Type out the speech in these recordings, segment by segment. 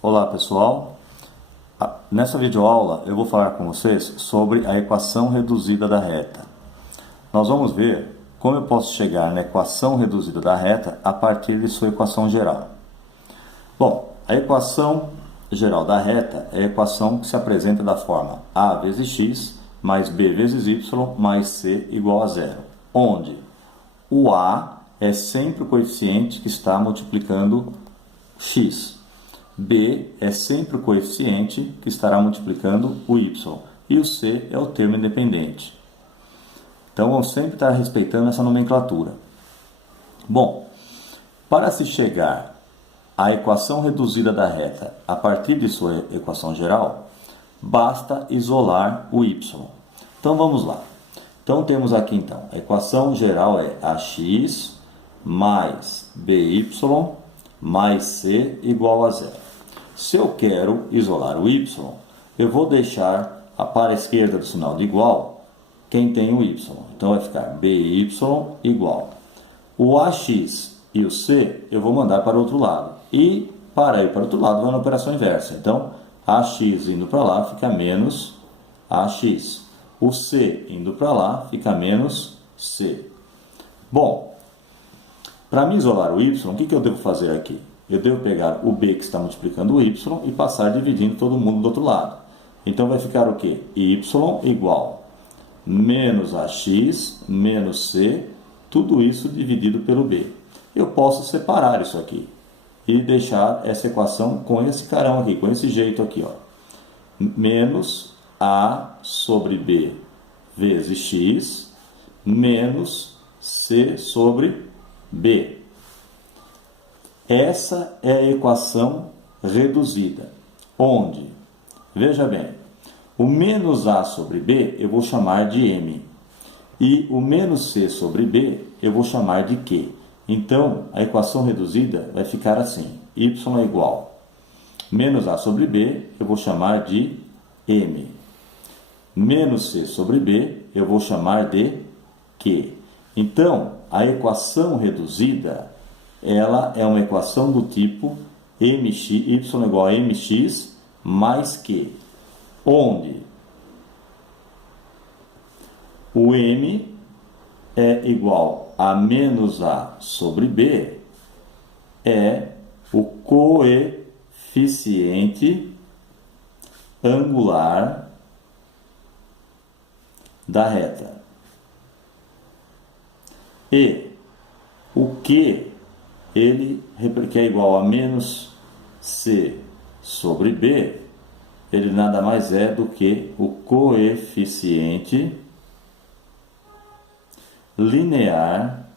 Olá pessoal, nessa videoaula eu vou falar com vocês sobre a equação reduzida da reta. Nós vamos ver como eu posso chegar na equação reduzida da reta a partir de sua equação geral. Bom, a equação geral da reta é a equação que se apresenta da forma a vezes x mais b vezes y mais c igual a zero, onde o a é sempre o coeficiente que está multiplicando x. B é sempre o coeficiente que estará multiplicando o y. E o C é o termo independente. Então, vamos sempre estar respeitando essa nomenclatura. Bom, para se chegar à equação reduzida da reta a partir de sua equação geral, basta isolar o y. Então, vamos lá. Então, temos aqui, então, a equação geral é ax mais by mais c igual a zero. Se eu quero isolar o y, eu vou deixar para a esquerda do sinal de igual quem tem o y. Então vai ficar by igual. O ax e o c eu vou mandar para o outro lado. E para ir para o outro lado vai na operação inversa. Então ax indo para lá fica menos ax. O c indo para lá fica menos c. Bom, para me isolar o y, o que eu devo fazer aqui? Eu devo pegar o b que está multiplicando o y e passar dividindo todo mundo do outro lado. Então vai ficar o quê? Y igual menos ax menos c, tudo isso dividido pelo b. Eu posso separar isso aqui e deixar essa equação com esse carão aqui, com esse jeito aqui, ó. Menos a sobre b vezes x menos c sobre b. Essa é a equação reduzida, onde, veja bem, o menos a sobre b eu vou chamar de m, e o menos c sobre b eu vou chamar de q. Então, a equação reduzida vai ficar assim, y é igual, menos a sobre b eu vou chamar de m, menos c sobre b eu vou chamar de q. Então, a equação reduzida ela é uma equação do tipo mx, y igual a mx mais q, onde o m é igual a menos a sobre b, é o coeficiente angular da reta. E o q ele que é igual a menos c sobre b, ele nada mais é do que o coeficiente linear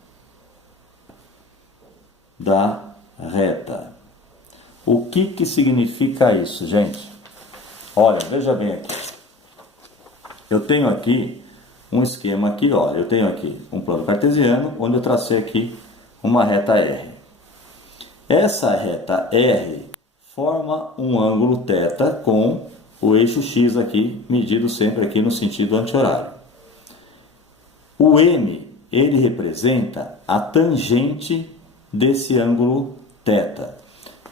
da reta. O que significa isso, gente? Olha, veja bem aqui. Eu tenho aqui um esquema aqui, olha, eu tenho aqui um plano cartesiano, onde eu tracei aqui uma reta R. Essa reta R forma um ângulo θ com o eixo X aqui, medido sempre aqui no sentido anti-horário. O M, ele representa a tangente desse ângulo θ.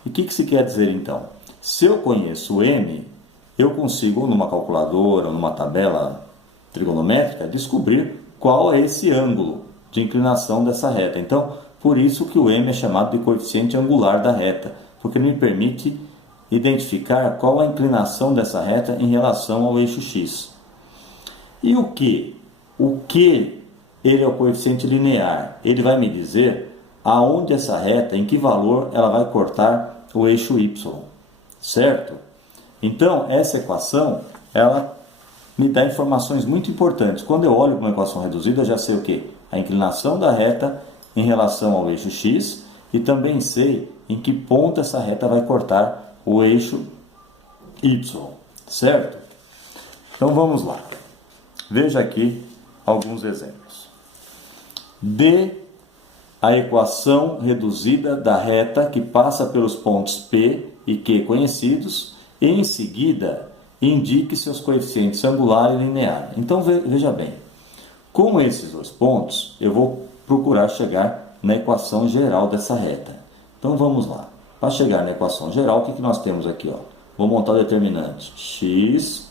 E o que se quer dizer então? Se eu conheço o M, eu consigo, numa calculadora, numa tabela trigonométrica, descobrir qual é esse ângulo de inclinação dessa reta. Então, por isso que o m é chamado de coeficiente angular da reta, porque me permite identificar qual a inclinação dessa reta em relação ao eixo x. E o Q? O Q, ele é o coeficiente linear. Ele vai me dizer aonde essa reta, em que valor ela vai cortar o eixo y. Certo? Então, essa equação, ela me dá informações muito importantes. Quando eu olho para uma equação reduzida, eu já sei o quê? A inclinação da reta em relação ao eixo x, e também sei em que ponto essa reta vai cortar o eixo y, certo? Então vamos lá. Veja aqui alguns exemplos. Dê a equação reduzida da reta que passa pelos pontos P e Q conhecidos, e em seguida indique seus coeficientes angular e linear. Então veja bem, com esses dois pontos eu vou procurar chegar na equação geral dessa reta. Então vamos lá. Para chegar na equação geral, o que nós temos aqui? Ó? Vou montar o determinante x,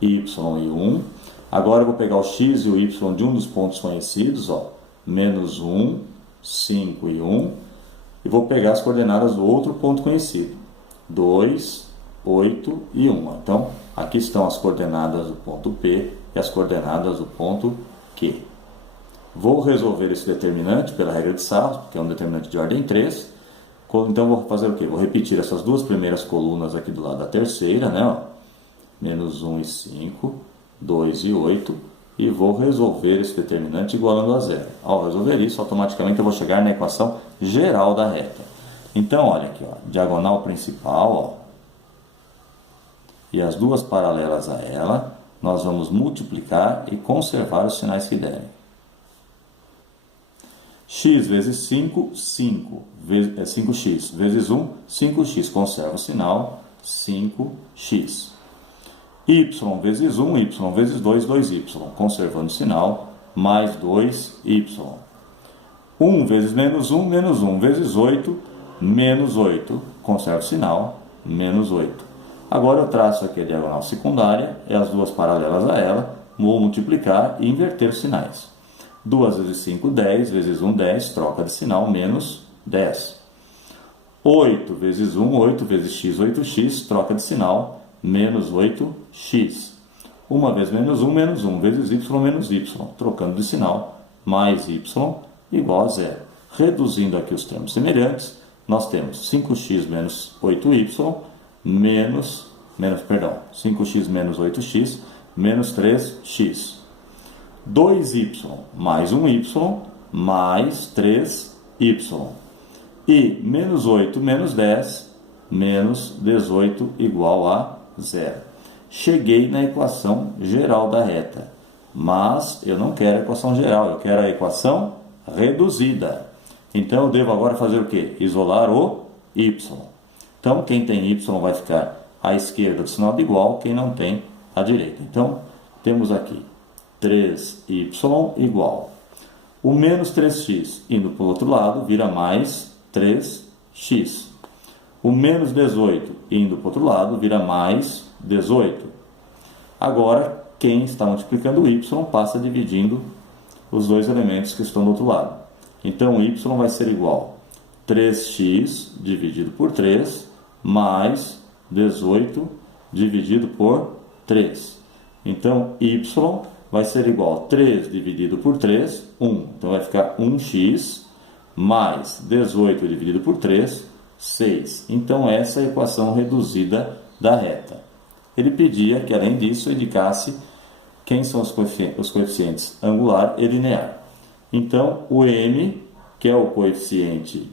y e 1. Agora eu vou pegar o x e o y de um dos pontos conhecidos, ó, menos 1, 5 e 1. E vou pegar as coordenadas do outro ponto conhecido, 2, 8 e 1. Então, aqui estão as coordenadas do ponto P e as coordenadas do ponto Q. Vou resolver esse determinante pela regra de Sarros, que é um determinante de ordem 3. Então, vou fazer o quê? Vou repetir essas duas primeiras colunas aqui do lado da terceira, né? Ó, menos 1 e 5, 2 e 8. E vou resolver esse determinante igualando a zero. Ao resolver isso, automaticamente eu vou chegar na equação geral da reta. Então, olha aqui, ó, diagonal principal, ó, e as duas paralelas a ela, nós vamos multiplicar e conservar os sinais que derem. X vezes 5, 5. 5x vezes 1, 5x. Conserva o sinal, 5x. Y vezes 1, y vezes 2, 2y. Conservando o sinal, mais 2y. 1 vezes menos 1, menos 1 vezes 8, menos 8. Conserva o sinal, menos 8. Agora eu traço aqui a diagonal secundária e as duas paralelas a ela, vou multiplicar e inverter os sinais. 2 vezes 5, 10, vezes 1, 10, troca de sinal, menos 10. 8 vezes 1, 8 vezes x, 8x, troca de sinal, menos 8x. 1 vez menos 1 vezes y, menos y, trocando de sinal, mais y igual a zero. Reduzindo aqui os termos semelhantes, nós temos 5x menos 8y, menos 5x menos 8x, menos 3x. 2y mais 1y, mais 3y. E menos 8 menos 10, menos 18 igual a zero. Cheguei na equação geral da reta. Mas eu não quero a equação geral, eu quero a equação reduzida. Então eu devo agora fazer o quê? Isolar o y. Então quem tem y vai ficar à esquerda do sinal de igual, quem não tem, à direita. Então temos aqui 3y igual. O menos 3x indo para o outro lado vira mais 3x. O menos 18 indo para o outro lado vira mais 18. Agora, quem está multiplicando o y passa dividindo os dois elementos que estão do outro lado. Então, o y vai ser igual a 3x dividido por 3 mais 18 dividido por 3. Então, y vai ser igual a 3 dividido por 3, 1. Então, vai ficar 1x mais 18 dividido por 3, 6. Então, essa é a equação reduzida da reta. Ele pedia que, além disso, indicasse quem são os coeficientes angular e linear. Então, o m, que é o coeficiente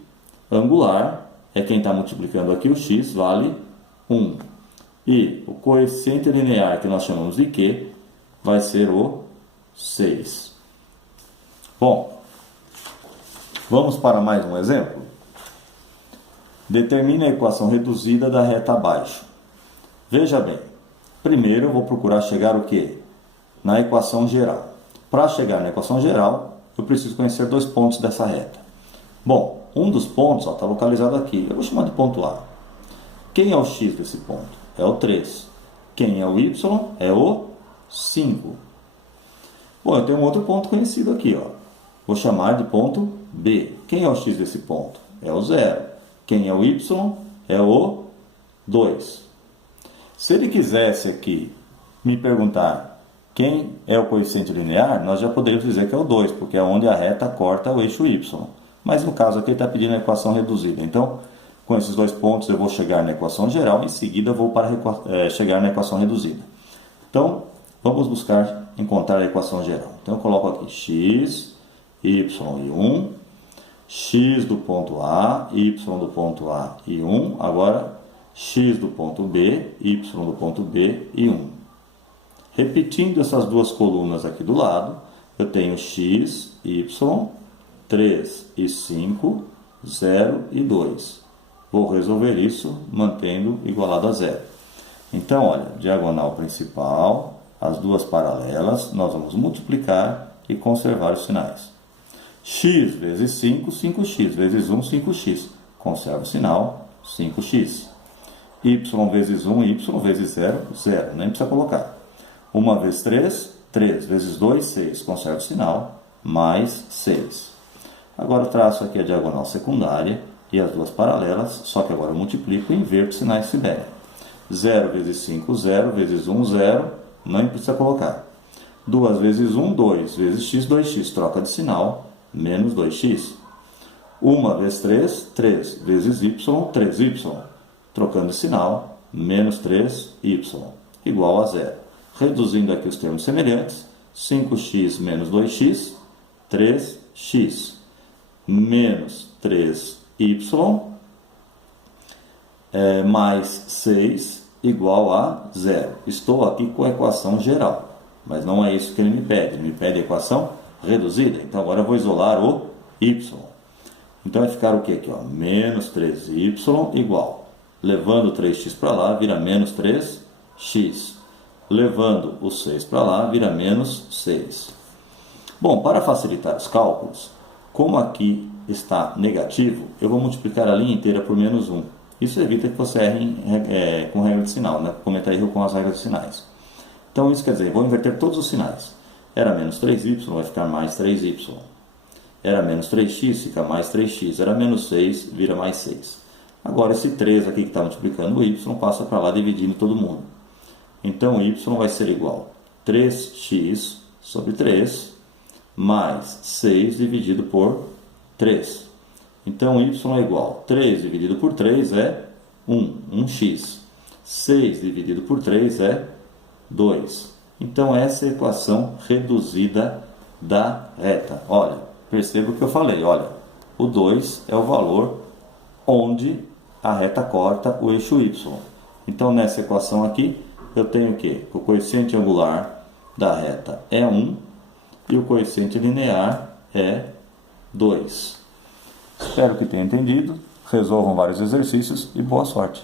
angular, é quem está multiplicando aqui o x, vale 1. E o coeficiente linear, que nós chamamos de q, vai ser o 6. Bom, vamos para mais um exemplo? Determine a equação reduzida da reta abaixo. Veja bem, primeiro eu vou procurar chegar o quê? Na equação geral. Para chegar na equação geral, eu preciso conhecer dois pontos dessa reta. Bom, um dos pontos está localizado aqui. Eu vou chamar de ponto A. Quem é o x desse ponto? É o 3. Quem é o y? É o 5. Bom, eu tenho um outro ponto conhecido aqui, ó. Vou chamar de ponto B. Quem é o x desse ponto? É o 0. Quem é o y? É o 2. Se ele quisesse aqui me perguntar quem é o coeficiente linear, nós já poderíamos dizer que é o 2, porque é onde a reta corta o eixo y. Mas no caso aqui ele está pedindo a equação reduzida. Então, com esses dois pontos eu vou chegar na equação geral, em seguida vou para chegar na equação reduzida. Então, vamos buscar encontrar a equação geral. Então, eu coloco aqui x, y e 1, x do ponto A, y do ponto A e 1. Agora, x do ponto B, y do ponto B e 1. Repetindo essas duas colunas aqui do lado, eu tenho x, y, 3 e 5, 0 e 2. Vou resolver isso mantendo igualado a zero. Então, olha, diagonal principal, as duas paralelas, nós vamos multiplicar e conservar os sinais. X vezes 5, 5x, vezes 1, 5x. Conserva o sinal, 5x. Y vezes 1, y vezes 0, 0. Nem precisa colocar. 1 vezes 3, 3 vezes 2, 6. Conserto o sinal, mais 6. Agora eu traço aqui a diagonal secundária e as duas paralelas, só que agora eu multiplico e inverto os sinais se derem. 0 vezes 5, 0 vezes 1, 0. Nem precisa colocar. 2 vezes 1, 2 vezes x, 2x. Troca de sinal, menos 2x. 1 vezes 3, 3 vezes y, 3y. Trocando de sinal, menos 3y, igual a 0. Reduzindo aqui os termos semelhantes, 5x menos 2x, 3x, menos 3y, mais 6, igual a 0. Estou aqui com a equação geral, mas não é isso que ele me pede. Ele me pede a equação reduzida. Então agora eu vou isolar o y. Então vai ficar o que aqui? Ó? Menos 3y igual. Levando 3x para lá, vira menos 3x. Levando o 6 para lá, vira menos 6. Bom, para facilitar os cálculos, como aqui está negativo, eu vou multiplicar a linha inteira por menos 1. Isso evita que você erre com regra de sinal, né? Cometer erro com as regras de sinais. Então isso quer dizer, vou inverter todos os sinais. Era menos 3y, vai ficar mais 3y. Era menos 3x, fica mais 3x. Era menos 6, vira mais 6. Agora esse 3 aqui que está multiplicando o y passa para lá dividindo todo mundo. Então y vai ser igual a 3x sobre 3 mais 6 dividido por 3. Então y é igual a 3 dividido por 3 é 1x. 6 dividido por 3 é 2. Então essa é a equação reduzida da reta. Olha, perceba o que eu falei. Olha, o 2 é o valor onde a reta corta o eixo y. Então nessa equação aqui eu tenho o quê? O coeficiente angular da reta é 1 e o coeficiente linear é 2. Espero que tenha entendido. Resolvam vários exercícios e boa sorte!